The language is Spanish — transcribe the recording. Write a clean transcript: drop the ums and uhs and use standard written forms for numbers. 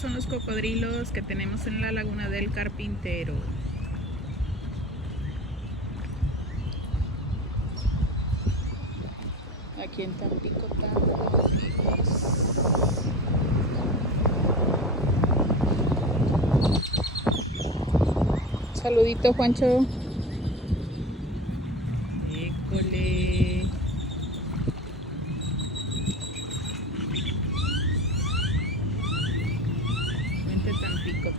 estos son los cocodrilos que tenemos en la laguna del Carpintero. Aquí en Tampico, Tamaulipas. Saludito, Juancho. École. Vente, Tampico.